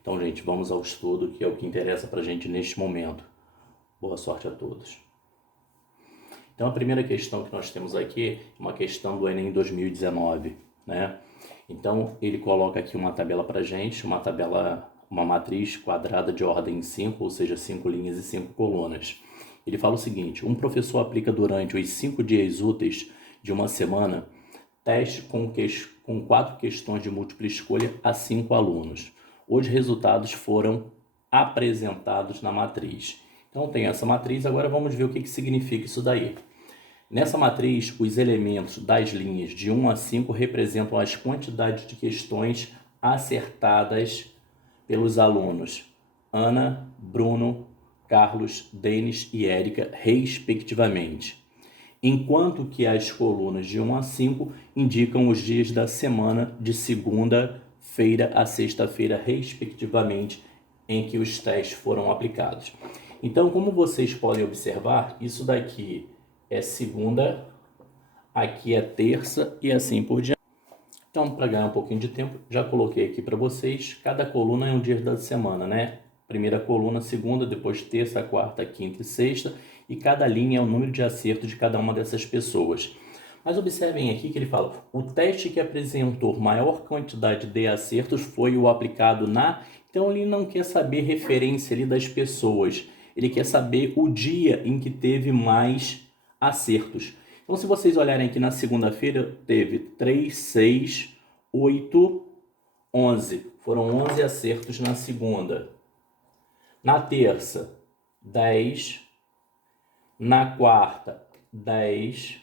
Então, gente, vamos ao estudo, que é o que interessa para a gente neste momento. Boa sorte a todos. Então, a primeira questão que nós temos aqui é uma questão do Enem 2019, né? Então, ele coloca aqui uma tabela para a gente, uma matriz quadrada de ordem 5, ou seja, 5 linhas e 5 colunas. Ele fala o seguinte: um professor aplica durante os 5 dias úteis de uma semana teste com 4 questões de múltipla escolha a 5 alunos. Os resultados foram apresentados na matriz. Então, tem essa matriz, agora vamos ver o que significa isso daí. Nessa matriz, os elementos das linhas de 1 a 5 representam as quantidades de questões acertadas pelos alunos Ana, Bruno, Carlos, Denis e Érica, respectivamente. Enquanto que as colunas de 1 a 5 indicam os dias da semana de segunda-feira a sexta-feira, respectivamente, em que os testes foram aplicados. Então, como vocês podem observar, isso daqui é segunda, aqui é terça e assim por diante. Então, para ganhar um pouquinho de tempo, já coloquei aqui para vocês, cada coluna é um dia da semana, né? Primeira coluna, segunda, depois terça, quarta, quinta e sexta, e cada linha é o número de acerto de cada uma dessas pessoas. Mas observem aqui que ele fala, o teste que apresentou maior quantidade de acertos foi o aplicado na... Então, ele não quer saber referência ali das pessoas, ele quer saber o dia em que teve mais acertos. Então, se vocês olharem aqui na segunda-feira, teve 3, 6, 8, 11. Foram 11 acertos na segunda. Na terça, 10. Na quarta, 10.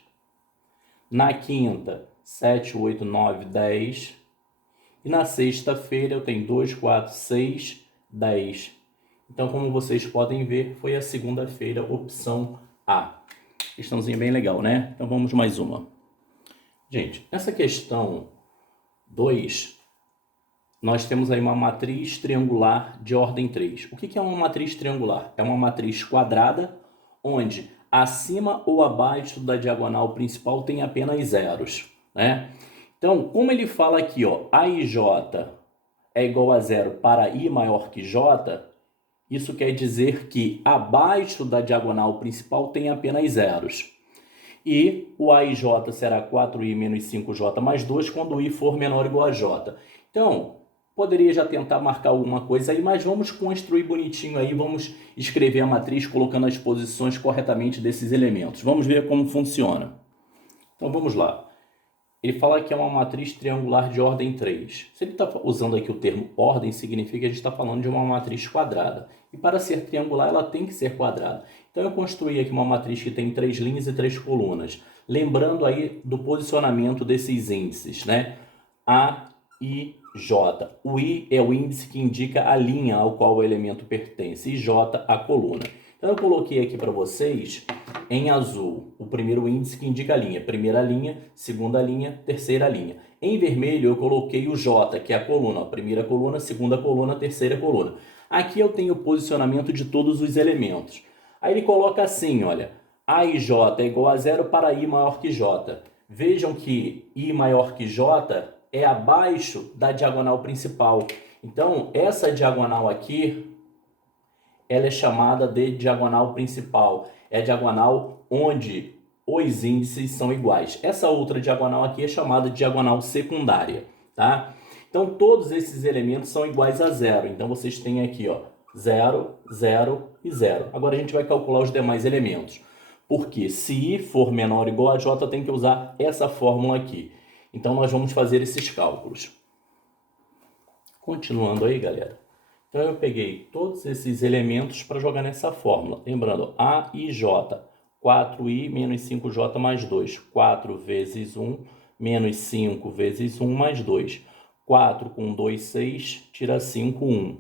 Na quinta, 7, 8, 9, 10. E na sexta-feira eu tenho 2, 4, 6, 10. Então, como vocês podem ver, foi a segunda-feira, opção A. Questãozinha bem legal, né? Então vamos mais uma. Gente, essa questão 2, nós temos aí uma matriz triangular de ordem 3. O que é uma matriz triangular? É uma matriz quadrada, onde acima ou abaixo da diagonal principal tem apenas zeros, né? Então, como ele fala aqui, ó, A e J é igual a zero para I maior que J, isso quer dizer que abaixo da diagonal principal tem apenas zeros. E o A e J será 4i menos 5j mais 2 quando i for menor ou igual a j. Então, poderia já tentar marcar alguma coisa aí, mas vamos construir bonitinho aí, vamos escrever a matriz colocando as posições corretamente desses elementos. Vamos ver como funciona. Então, vamos lá. Ele fala que é uma matriz triangular de ordem 3. Se ele está usando aqui o termo ordem, significa que a gente está falando de uma matriz quadrada. E para ser triangular, ela tem que ser quadrada. Então, eu construí aqui uma matriz que tem 3 linhas e 3 colunas. Lembrando aí do posicionamento desses índices, né? A, I, J. O I é o índice que indica a linha ao qual o elemento pertence. E J, a coluna. Então, eu coloquei aqui para vocês, em azul, o primeiro índice que indica a linha. Primeira linha, segunda linha, terceira linha. Em vermelho, eu coloquei o J, que é a coluna. Primeira coluna, segunda coluna, terceira coluna. Aqui eu tenho o posicionamento de todos os elementos. Aí ele coloca assim, olha, A e J é igual a zero para I maior que J. Vejam que I maior que J é abaixo da diagonal principal. Então, essa diagonal aqui, ela é chamada de diagonal principal. É a diagonal onde os índices são iguais. Essa outra diagonal aqui é chamada de diagonal secundária, tá? Então, todos esses elementos são iguais a zero. Então, vocês têm aqui, ó, 0, 0 e 0. Agora, a gente vai calcular os demais elementos. Porque se I for menor ou igual a J, tem que usar essa fórmula aqui. Então, nós vamos fazer esses cálculos. Continuando aí, galera. Então, eu peguei todos esses elementos para jogar nessa fórmula. Lembrando, A e J, 4i menos 5j mais 2. 4 vezes 1 menos 5 vezes 1 mais 2. 4 com 2, 6, tira 5, 1.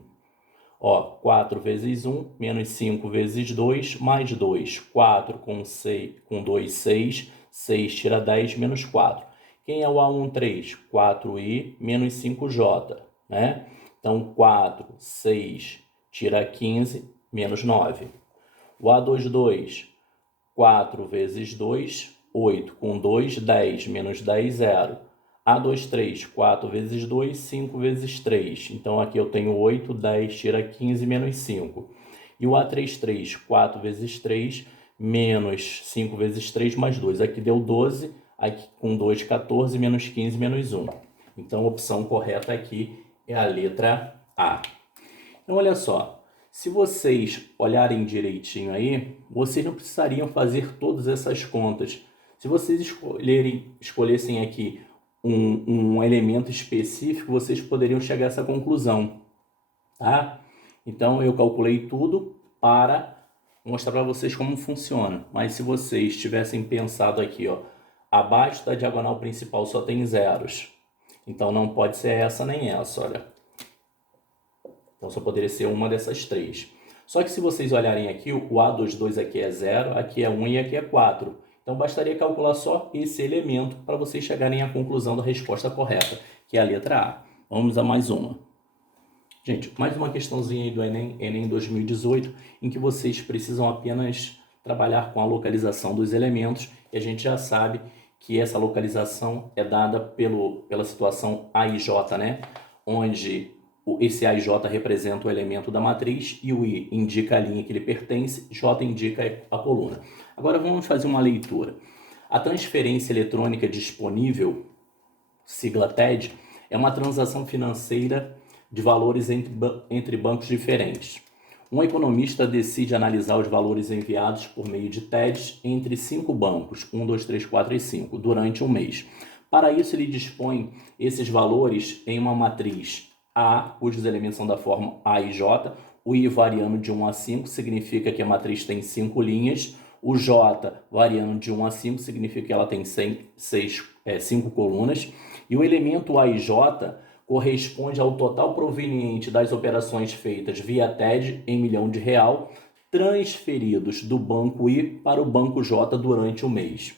Ó, 4 vezes 1 menos 5 vezes 2 mais 2. 4 com 2, 6. 6 tira 10 menos 4. Quem é o A1, 3? 4i menos 5j, né? Então, 4, 6, tira 15, menos 9. O A2, 2, 4 vezes 2, 8. Com 2, 10, menos 10, 0. A23, 4 vezes 2, 5 vezes 3. Então, aqui eu tenho 8, 10, tira 15, menos 5. E o A33, 4 vezes 3, menos 5 vezes 3, mais 2. Aqui deu 12, aqui com 2, 14, menos 15, menos 1. Então, a opção correta aqui é a letra A. Então, olha só. Se vocês olharem direitinho aí, vocês não precisariam fazer todas essas contas. Se vocês escolhessem aqui um elemento específico, vocês poderiam chegar a essa conclusão, tá? Então, eu calculei tudo para mostrar para vocês como funciona. Mas se vocês tivessem pensado aqui, ó, abaixo da diagonal principal só tem zeros. Então, não pode ser essa nem essa, olha. Então, só poderia ser uma dessas três. Só que se vocês olharem aqui, o A22 aqui é 0, aqui é 1 e aqui é 4. Então, bastaria calcular só esse elemento para vocês chegarem à conclusão da resposta correta, que é a letra A. Vamos a mais uma. Gente, mais uma questãozinha aí do Enem 2018, em que vocês precisam apenas trabalhar com a localização dos elementos, e a gente já sabe que essa localização é dada pela situação A e J, né? Onde esse A e J representa o elemento da matriz e o I indica a linha que ele pertence, J indica a coluna. Agora vamos fazer uma leitura. A transferência eletrônica disponível, sigla TED, é uma transação financeira de valores entre bancos diferentes. Um economista decide analisar os valores enviados por meio de TEDs entre 5 bancos, 1, 2, 3, 4 e 5, durante um mês. Para isso, ele dispõe esses valores em uma matriz A, cujos elementos são da forma A e J, o I variando de 1 a 5, significa que a matriz tem 5 linhas, o J variando de 1 a 5, significa que ela tem 5 colunas, e o elemento A e J corresponde ao total proveniente das operações feitas via TED em milhão de real, transferidos do banco I para o banco J durante o mês.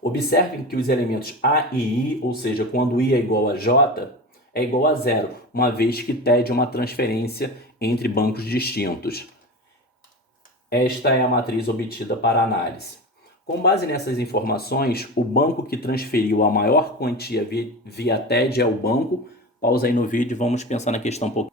Observem que os elementos A e I, ou seja, quando I é igual a J, é igual a 0, uma vez que TED é uma transferência entre bancos distintos. Esta é a matriz obtida para análise. Com base nessas informações, o banco que transferiu a maior quantia via TED é o banco. Pausa aí no vídeo e vamos pensar na questão um pouco.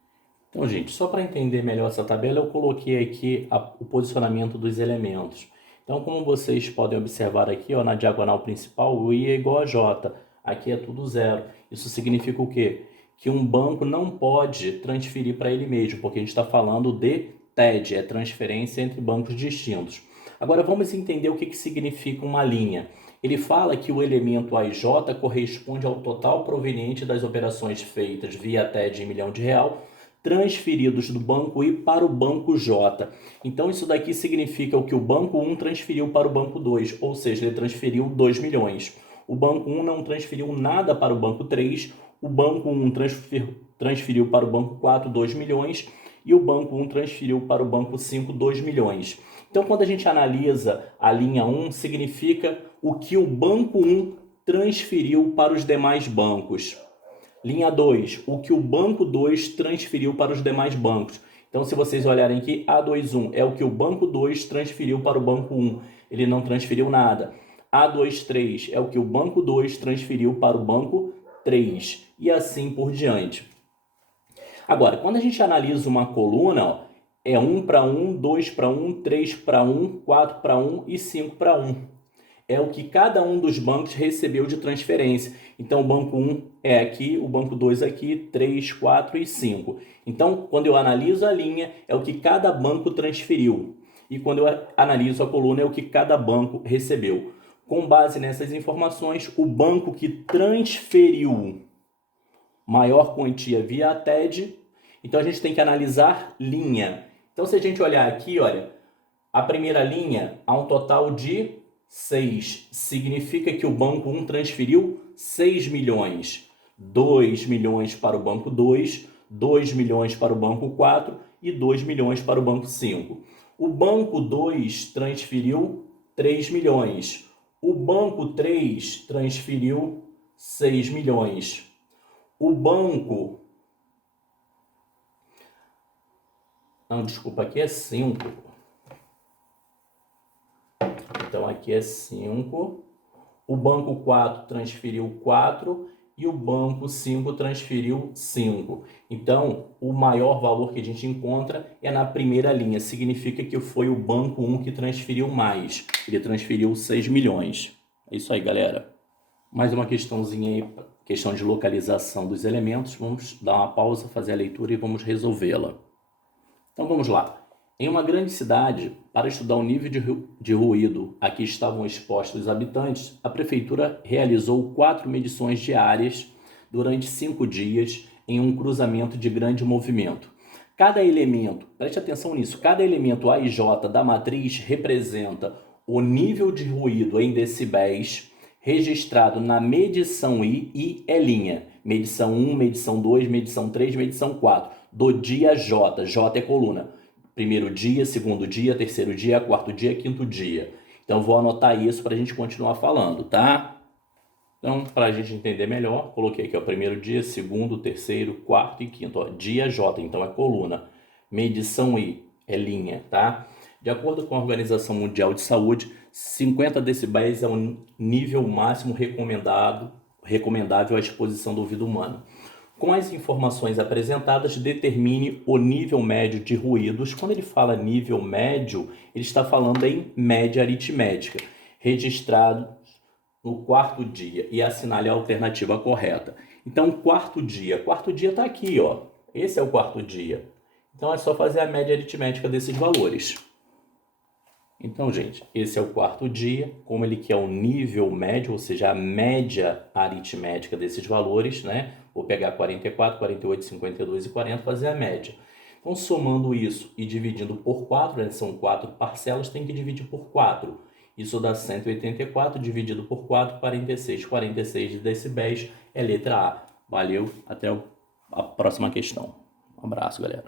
Então, gente, só para entender melhor essa tabela, eu coloquei aqui o posicionamento dos elementos. Então, como vocês podem observar aqui, ó, na diagonal principal, o I é igual a J. Aqui é tudo zero. Isso significa o quê? Que um banco não pode transferir para ele mesmo, porque a gente está falando de TED, é transferência entre bancos distintos. Agora vamos entender o que significa uma linha. Ele fala que o elemento A e J corresponde ao total proveniente das operações feitas via TED em milhão de real, transferidos do banco I para o banco J. Então isso daqui significa o que o banco 1 transferiu para o banco 2, ou seja, ele transferiu 2 milhões. O banco 1 não transferiu nada para o banco 3, o banco 1 transferiu para o banco 4 2 milhões e o banco 1 transferiu para o banco 5 2 milhões. Então, quando a gente analisa a linha 1, significa o que o banco 1 transferiu para os demais bancos. Linha 2, o que o banco 2 transferiu para os demais bancos. Então, se vocês olharem aqui, A21 é o que o banco 2 transferiu para o banco 1. Ele não transferiu nada. A23 é o que o banco 2 transferiu para o banco 3. E assim por diante. Agora, quando a gente analisa uma coluna, ó, é 1 para 1, 2 para 1, 3 para 1, 4 para 1 e 5 para 1. É o que cada um dos bancos recebeu de transferência. Então, o banco 1 é aqui, o banco 2 aqui, 3, 4 e 5. Então, quando eu analiso a linha, é o que cada banco transferiu. E quando eu analiso a coluna, é o que cada banco recebeu. Com base nessas informações, o banco que transferiu maior quantia via TED, então a gente tem que analisar linha. Então, se a gente olhar aqui, olha, a primeira linha há um total de 6. Significa que o banco 1 transferiu 6 milhões. 2 milhões para o banco 2, 2 milhões para o banco 4 e 2 milhões para o banco 5. O banco 2 transferiu 3 milhões. O banco 3 transferiu 6 milhões. O banco... Não, desculpa, aqui é 5. Então, aqui é 5. o banco 4 transferiu 4 e o banco 5 transferiu 5. Então, o maior valor que a gente encontra é na primeira linha. Significa que foi o banco 1 que transferiu mais. Ele transferiu 6 milhões. É isso aí, galera. Mais uma questãozinha aí, questão de localização dos elementos. Vamos dar uma pausa, fazer a leitura e vamos resolvê-la. Então, vamos lá. Em uma grande cidade, para estudar o nível de ruído a que estavam expostos os habitantes, a prefeitura realizou 4 medições diárias durante 5 dias em um cruzamento de grande movimento. Cada elemento, preste atenção nisso, cada elemento A e J da matriz representa o nível de ruído em decibéis registrado na medição I e E'. Medição 1, medição 2, medição 3, medição 4, do dia J. J é coluna. Primeiro dia, segundo dia, terceiro dia, quarto dia, quinto dia. Então, vou anotar isso para a gente continuar falando, tá? Então, para a gente entender melhor, coloquei aqui o primeiro dia, segundo, terceiro, quarto e quinto. Ó, dia J, então é coluna. Medição I é linha, tá? De acordo com a Organização Mundial de Saúde, 50 decibéis é o nível máximo recomendável à exposição do ouvido humano. Com as informações apresentadas, determine o nível médio de ruídos. Quando ele fala nível médio, ele está falando em média aritmética, registrado no quarto dia, e assinale a alternativa correta. Então, quarto dia está aqui, ó. Esse é o quarto dia. Então, é só fazer a média aritmética desses valores. Então, gente, esse é o quarto dia, como ele quer o nível médio, ou seja, a média aritmética desses valores, né? Vou pegar 44, 48, 52 e 40 e fazer a média. Então, somando isso e dividindo por 4, né? São 4 parcelas, tem que dividir por 4. Isso dá 184, dividido por 4, 46. 46 decibéis é letra A. Valeu, até a próxima questão. Um abraço, galera.